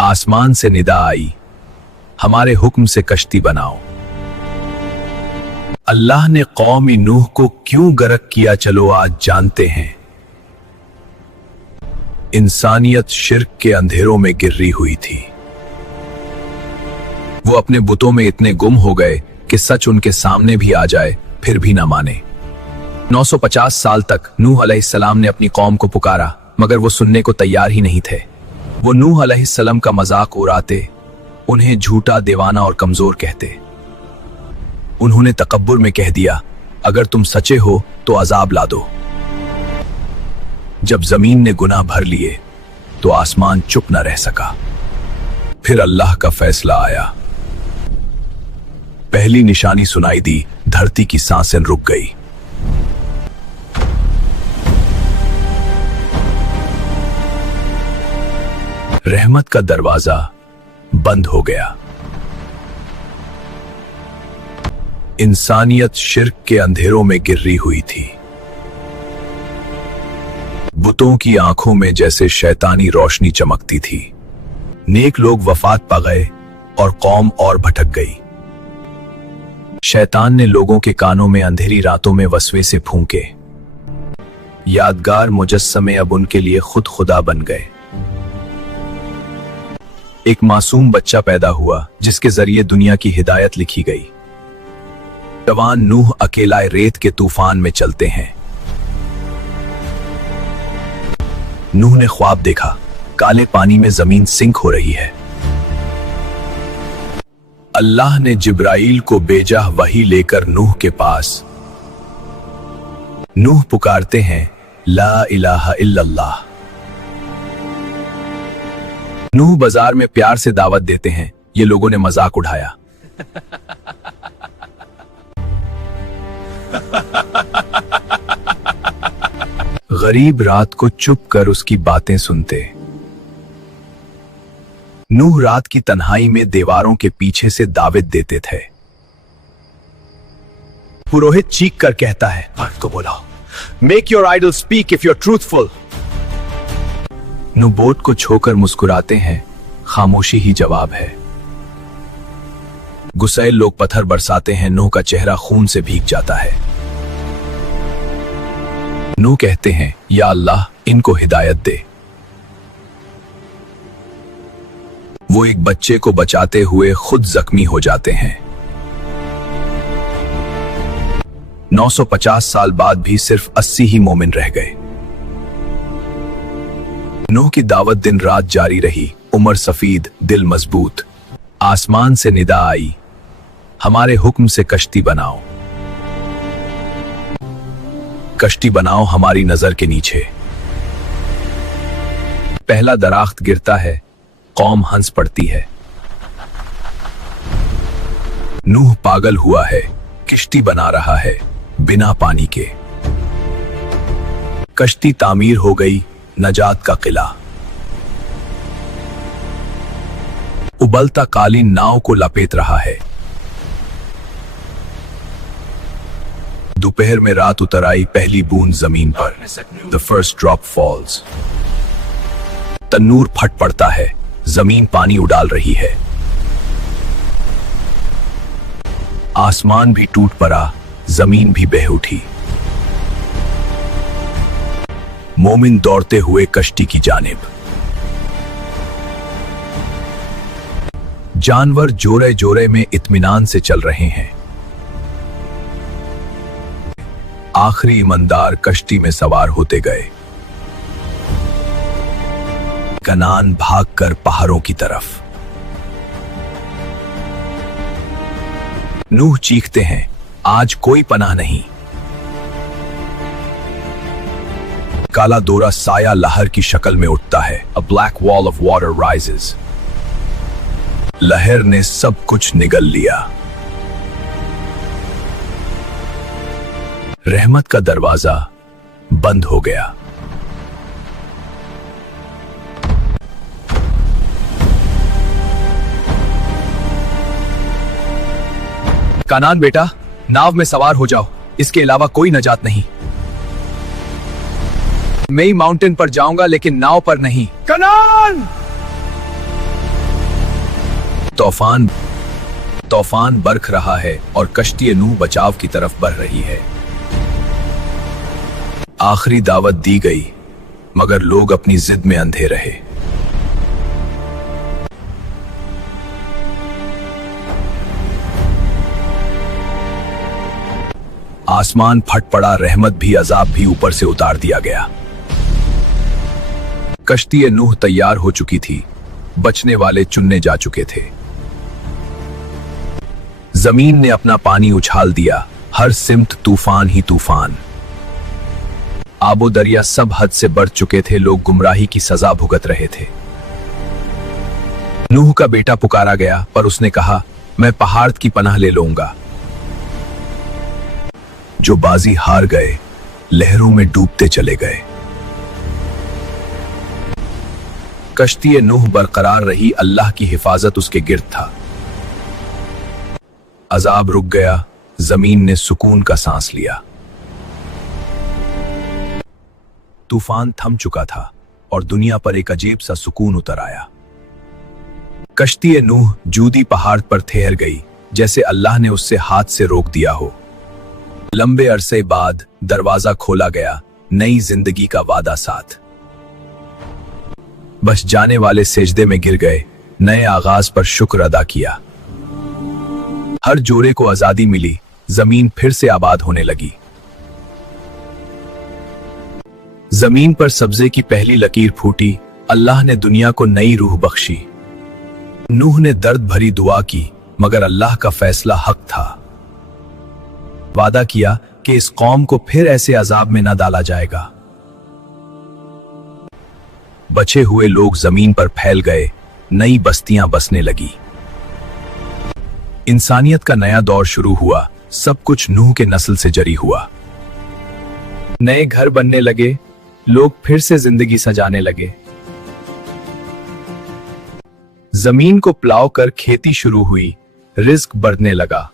आसमान से निदा आई, हमारे हुक्म से कश्ती बनाओ। अल्लाह ने कौम नूह को क्यों गर्क किया, चलो आज जानते हैं। इंसानियत शिर्क के अंधेरों में गिर रही हुई थी। वो अपने बुतों में इतने गुम हो गए कि सच उनके सामने भी आ जाए फिर भी ना माने। 950 साल तक नूह अलैहिस्सलाम ने अपनी कौम को पुकारा, मगर वो सुनने को तैयार ही नहीं थे। वो नूह अलैहिस्सलाम का मजाक उड़ाते, उन्हें झूठा, दीवाना और कमजोर कहते। उन्होंने तकब्बुर में कह दिया, अगर तुम सच्चे हो तो अजाब ला दो। जब जमीन ने गुनाह भर लिए तो आसमान चुप न रह सका। फिर अल्लाह का फैसला आया। पहली निशानी सुनाई दी, धरती की सांसें रुक गई। रहमत का दरवाजा बंद हो गया। इंसानियत शिर्क के अंधेरों में गिर रही हुई थी। बुतों की आंखों में जैसे शैतानी रोशनी चमकती थी। नेक लोग वफात पा गए और कौम और भटक गई। शैतान ने लोगों के कानों में अंधेरी रातों में वसवेसे फूंके। यादगार मुजस्समे अब उनके लिए खुद खुदा बन गए। एक मासूम बच्चा पैदा हुआ जिसके जरिए दुनिया की हिदायत लिखी गई। जवान नूह अकेला रेत के तूफान में चलते हैं। नूह ने ख्वाब देखा, काले पानी में जमीन सिंक हो रही है। अल्लाह ने जिब्राइल को भेजा वही लेकर नूह के पास। नूह पुकारते हैं, ला इलाहा इल्लल्लाह। नूह बाजार में प्यार से दावत देते हैं। ये लोगों ने मजाक उड़ाया। गरीब रात को चुप कर उसकी बातें सुनते। नूह रात की तन्हाई में दीवारों के पीछे से दावत देते थे। पुरोहित चीख कर कहता है, मर्द को बुलाओ, make your idol speak if you are truthful. नूह बोट को छोकर मुस्कुराते हैं, खामोशी ही जवाब है। गुस्सैल लोग पत्थर बरसाते हैं, नूह का चेहरा खून से भीग जाता है। नूह कहते हैं, या अल्लाह इनको हिदायत दे। वो एक बच्चे को बचाते हुए खुद जख्मी हो जाते हैं। 950 साल बाद भी सिर्फ 80 ही मोमिन रह गए। नूह की दावत दिन रात जारी रही। उमर सफीद, दिल मजबूत। आसमान से निदा आई, हमारे हुक्म से कश्ती बनाओ। कश्ती बनाओ हमारी नजर के नीचे। पहला दराख्त गिरता है, कौम हंस पड़ती है। नूह पागल हुआ है, किश्ती बना रहा है बिना पानी के। कश्ती तामीर हो गई, नजात का किला। उबलता कालीन नाव को लपेट रहा है। दोपहर में रात उतर आई, पहली बूंद जमीन पर। The first drop falls. तन्नूर फट पड़ता है, जमीन पानी उडाल रही है। आसमान भी टूट पड़ा, जमीन भी बह उठी। मोमिन दौड़ते हुए कश्ती की जानिब। जानवर जोरे जोरे में इत्मीनान से चल रहे हैं। आखिरी ईमानदार कश्ती में सवार होते गए। कनान भागकर पहाड़ों की तरफ। नूह चीखते हैं, आज कोई पनाह नहीं। काला दोरा साया लहर की शक्ल में उठता है। A black wall of water rises. लहर ने सब कुछ निगल लिया। रहमत का दरवाजा बंद हो गया। कानान बेटा, नाव में सवार हो जाओ, इसके अलावा कोई नजात नहीं। मैं माउंटेन पर जाऊंगा लेकिन नाव पर नहीं। कनान! तूफान तूफान बरख रहा है और कश्ती नूह बचाव की तरफ बढ़ रही है। आखिरी दावत दी गई, मगर लोग अपनी जिद में अंधे रहे। आसमान फट पड़ा, रहमत भी अजाब भी ऊपर से उतार दिया गया। कश्ती नूह तैयार हो चुकी थी, बचने वाले चुनने जा चुके थे। जमीन ने अपना पानी उछाल दिया, हर सिमत तूफान ही तूफान। आबो दरिया सब हद से बढ़ चुके थे, लोग गुमराही की सजा भुगत रहे थे। नूह का बेटा पुकारा गया, पर उसने कहा, मैं पहाड़ की पनाह ले लूंगा। जो बाजी हार गए, लहरों में डूबते चले गए। कश्ती नूह बरकरार रही, अल्लाह की हिफाजत उसके गिर्द था। अजाब रुक गया, जमीन ने सुकून का सांस लिया। तूफान थम चुका था और दुनिया पर एक अजीब सा सुकून उतर आया। कश्ती नूह जूदी पहाड़ पर ठहर गई, जैसे अल्लाह ने उससे हाथ से रोक दिया हो। लंबे अरसे बाद दरवाजा खोला गया, नई जिंदगी का वादा साथ। बस जाने वाले सेजदे में गिर गए, नए आगाज पर शुक्र अदा किया। हर जोड़े को आजादी मिली, जमीन फिर से आबाद होने लगी। जमीन पर सब्जे की पहली लकीर फूटी, अल्लाह ने दुनिया को नई रूह बख्शी। नूह ने दर्द भरी दुआ की, मगर अल्लाह का फैसला हक था। वादा किया कि इस कौम को फिर ऐसे अजाब में न डाला जाएगा। बचे हुए लोग जमीन पर फैल गए, नई बस्तियां बसने लगी। इंसानियत का नया दौर शुरू हुआ, सब कुछ नूह के नस्ल से जरी हुआ। नए घर बनने लगे, लोग फिर से जिंदगी सजाने लगे। जमीन को प्लाव कर खेती शुरू हुई, रिज्क बढ़ने लगा।